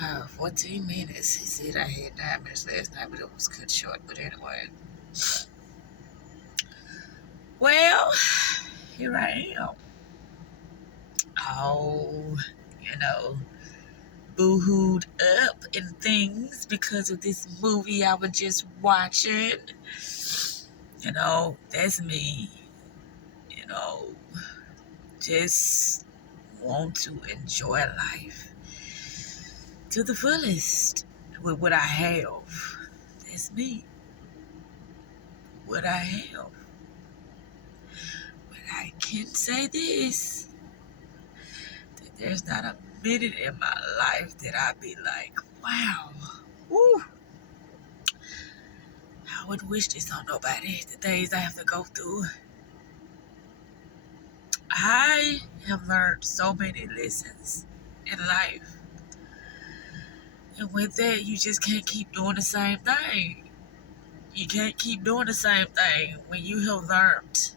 Wow, 14 minutes. He said I had 9 minutes last night, but it was cut short. But anyway. Well, here I am. Oh, you know, boo-hooed up and things because of this movie I was just watching. That's me. You know, just want to enjoy life to the fullest with what I have. That's me. What I have. But I can say this, that there's not a minute in my life that I be like, wow, woo, I wouldn't wish this on nobody. The days I have to go through. I have learned so many lessons in life. And with that, you just can't keep doing the same thing. You can't keep doing the same thing when you have learned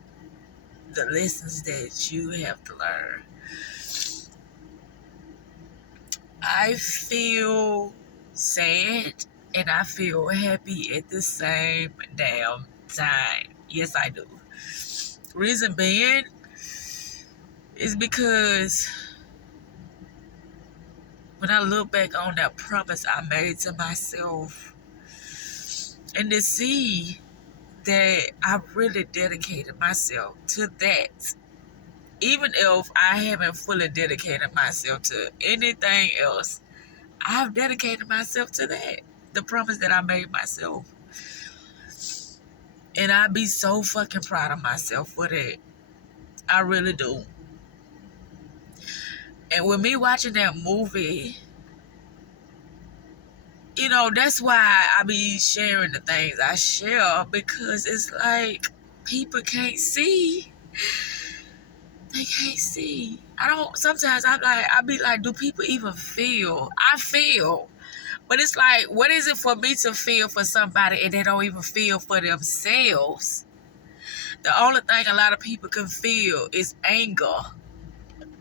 the lessons that you have to learn. I feel sad and I feel happy at the same damn time. Yes, I do. Reason being is because when I look back on that promise I made to myself and to see that I really dedicated myself to that, even if I haven't fully dedicated myself to anything else, I've dedicated myself to that, the promise that I made myself. And I be so fucking proud of myself for that. I really do. And with me watching that movie, that's why I be sharing the things I share, because it's like people can't see. They can't see. Sometimes I be like, do people even feel? I feel. But it's like, what is it for me to feel for somebody and they don't even feel for themselves? The only thing a lot of people can feel is anger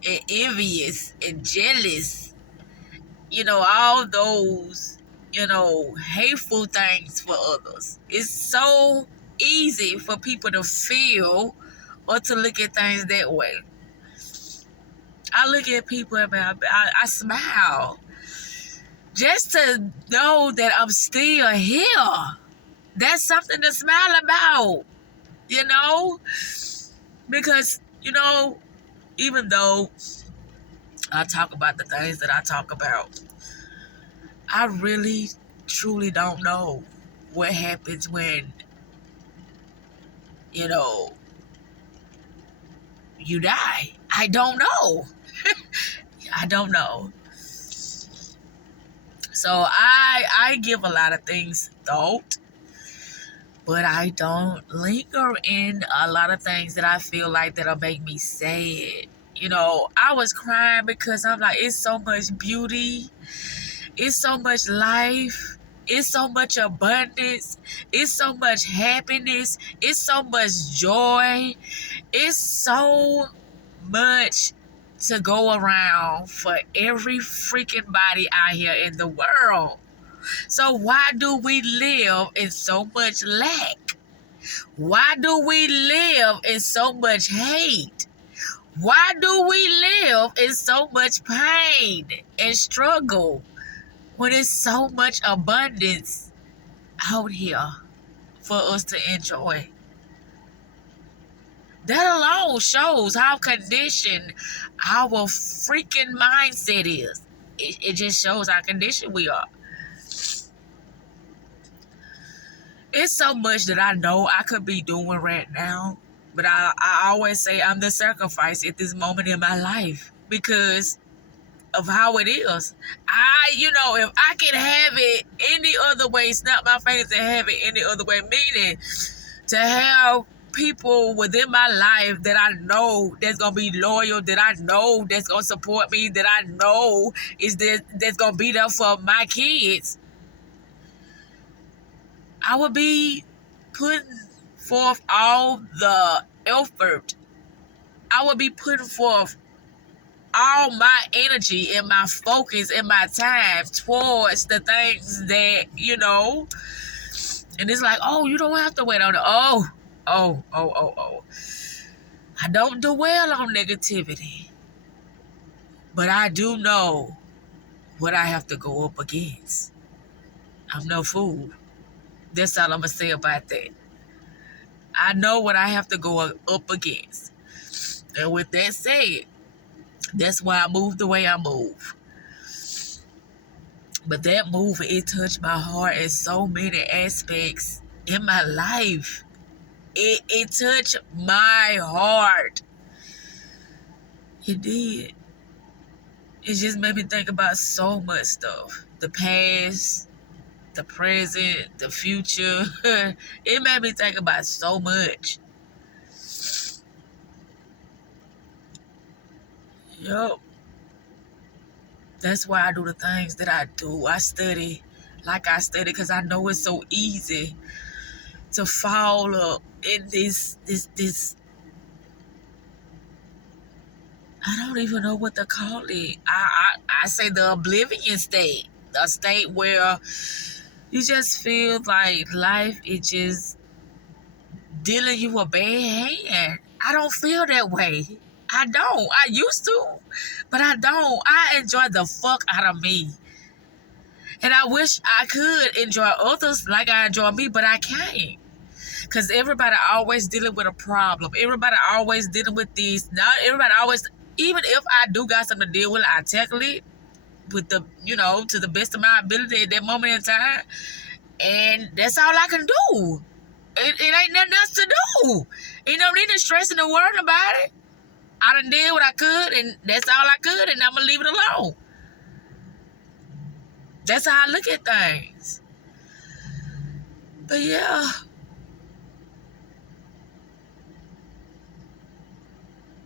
and envious and jealous. All those, hateful things for others. It's so easy for people to feel or to look at things that way. I look at people and I smile just to know that I'm still here. That's something to smile about, because, even though I talk about the things that I talk about, I really, truly don't know what happens when, you die. I don't know. I don't know. So I give a lot of things thought, but I don't linger in a lot of things that I feel like that'll make me sad. I was crying because I'm like, it's so much beauty. It's so much life. It's so much abundance. It's so much happiness. It's so much joy. It's so much to go around for every freaking body out here in the world. So why do we live in so much lack? Why do we live in so much hate? Why do we live in so much pain and struggle when there's so much abundance out here for us to enjoy? That alone shows how conditioned our freaking mindset is. It just shows how conditioned we are. It's so much that I know I could be doing right now, but I always say I'm the sacrifice at this moment in my life because of how it is. If I can have it any other way, snap my fingers and have it any other way, meaning to have people within my life that I know that's gonna be loyal, that I know that's gonna support me, that I know that's gonna be there for my kids, I would be putting forth all the effort. I would be putting forth all my energy and my focus and my time towards the things that, and it's like, oh, you don't have to wait on it. Oh. I don't dwell on negativity, but I do know what I have to go up against. I'm no fool. That's all I'm going to say about that. I know what I have to go up against. And with that said, that's why I move the way I move. But that move, it touched my heart in so many aspects in my life. It touched my heart. It did. It just made me think about so much stuff. The past, the present, the future. It made me think about so much. Yup. That's why I do the things that I do. I study like I study because I know it's so easy to fall up in this I don't even know what to call it. I say the oblivion state. The state where you just feel like life is just dealing you a bad hand. I don't feel that way. I don't. I used to, but I don't. I enjoy the fuck out of me. And I wish I could enjoy others like I enjoy me, but I can't. Because everybody always dealing with a problem. Everybody always dealing with this. Not everybody always, even if I do got something to deal with, I tackle it with the, to the best of my ability at that moment in time. And that's all I can do. It ain't nothing else to do. Ain't no need to stress and worrying about it. I done did what I could, and that's all I could, and I'm going to leave it alone. That's how I look at things. But yeah.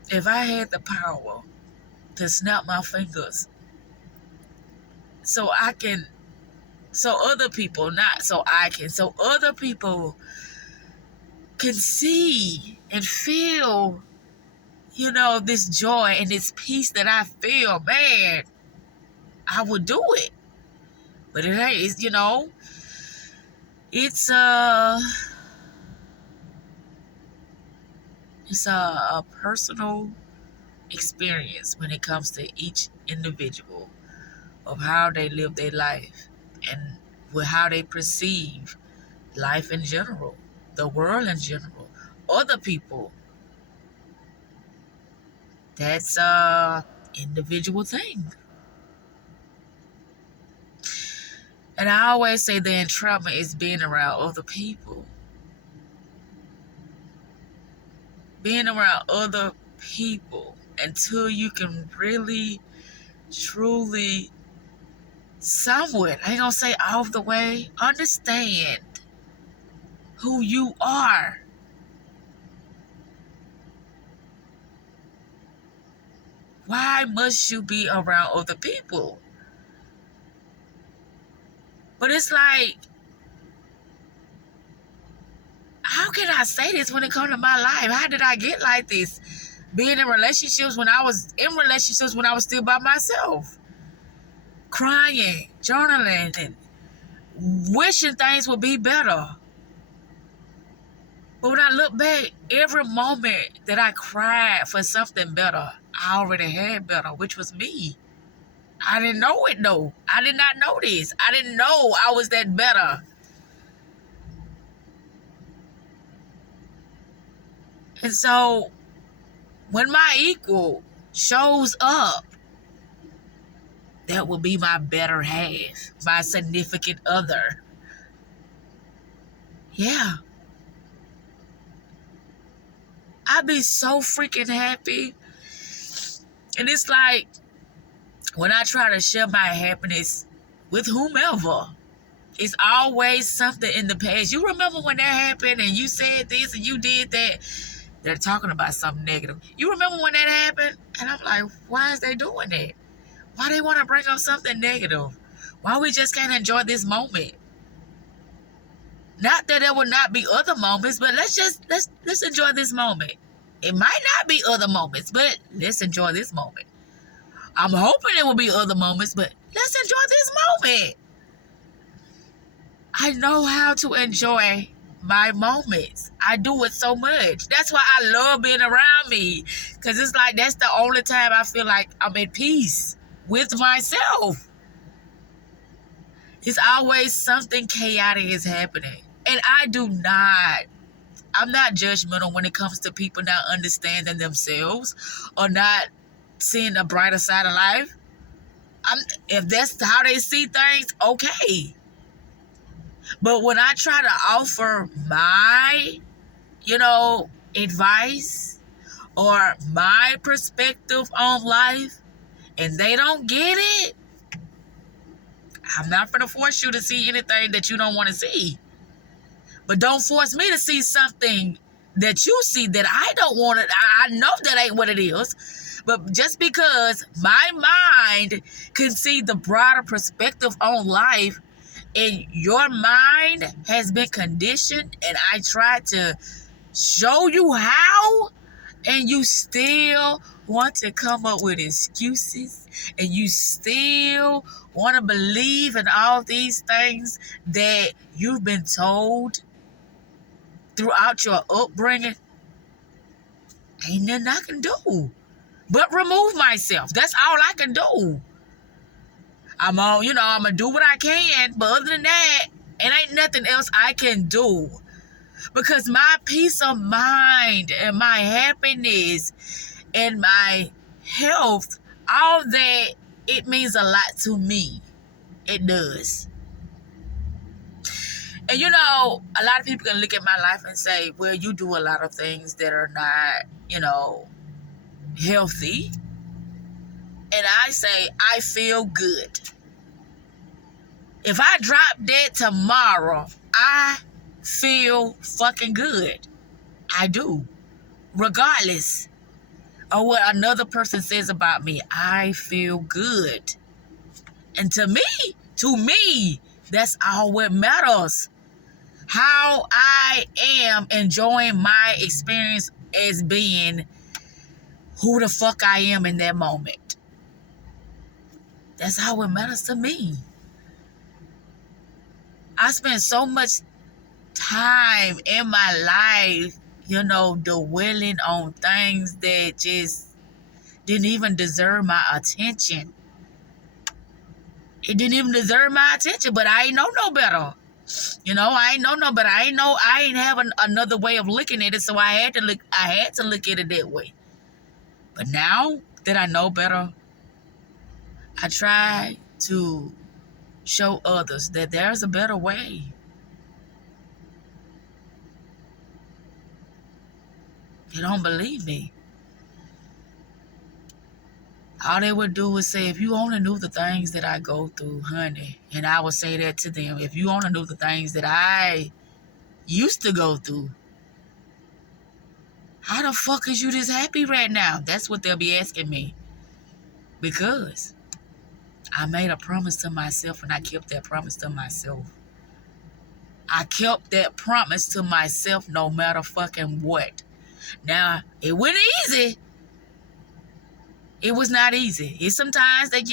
If I had the power to snap my fingers so other people can see and feel, this joy and this peace that I feel, man, I would do it. But it ain't, it's a personal experience when it comes to each individual of how they live their life and with how they perceive life in general, the world in general, other people. That's a individual thing. And I always say the entrapment is being around other people. Being around other people until you can really, truly, somewhat, I ain't gonna say all the way, understand who you are. Why must you be around other people? But it's like, how can I say this when it comes to my life? How did I get like this? Being in relationships when I was still by myself. Crying, journaling, and wishing things would be better. But when I look back, every moment that I cried for something better, I already had better, which was me. I didn't know it, though. I did not know this. I didn't know I was that better. And so, when my equal shows up, that will be my better half, my significant other. Yeah. I'd be so freaking happy. And it's like, when I try to share my happiness with whomever, it's always something in the past. You remember when that happened and you said this and you did that? They're talking about something negative. You remember when that happened? And I'm like, why is they doing that? Why they want to bring up something negative? Why we just can't enjoy this moment? Not that there will not be other moments, but let's enjoy this moment. It might not be other moments, but let's enjoy this moment. I'm hoping there will be other moments, but let's enjoy this moment. I know how to enjoy my moments. I do it so much. That's why I love being around me. Because it's like that's the only time I feel like I'm at peace with myself. It's always something chaotic is happening. And I'm not judgmental when it comes to people not understanding themselves or not seeing the brighter side of life. If that's how they see things, okay. But when I try to offer my, advice or my perspective on life and they don't get it, I'm not going to force you to see anything that you don't want to see. But don't force me to see something that you see that I don't want it. I know that ain't what it is. But just because my mind can see the broader perspective on life and your mind has been conditioned and I tried to show you how and you still want to come up with excuses and you still want to believe in all these things that you've been told throughout your upbringing, ain't nothing I can do but remove myself. That's all I can do. I'm gonna do what I can, but other than that, it ain't nothing else I can do. Because my peace of mind and my happiness and my health, all that, it means a lot to me. It does. And a lot of people can look at my life and say, well, you do a lot of things that are not, healthy. And I say, I feel good. If I drop dead tomorrow, I feel fucking good. I do. Regardless of what another person says about me, I feel good. And to me, that's all what matters. How I am enjoying my experience as being who the fuck I am in that moment. That's how it matters to me. I spent so much time in my life, dwelling on things that just didn't even deserve my attention. It didn't even deserve my attention, but I ain't know no better. I ain't know no better. I ain't have another way of looking at it, so I had to look at it that way. But now that I know better, I try to show others that there's a better way. They don't believe me. All they would do is say, if you only knew the things that I go through, honey. And I would say that to them. If you only knew the things that I used to go through, how the fuck is you this happy right now? That's what they'll be asking me. Because I made a promise to myself and I kept that promise to myself. I kept that promise to myself no matter fucking what. Now, it wasn't easy. It was not easy. It's sometimes that,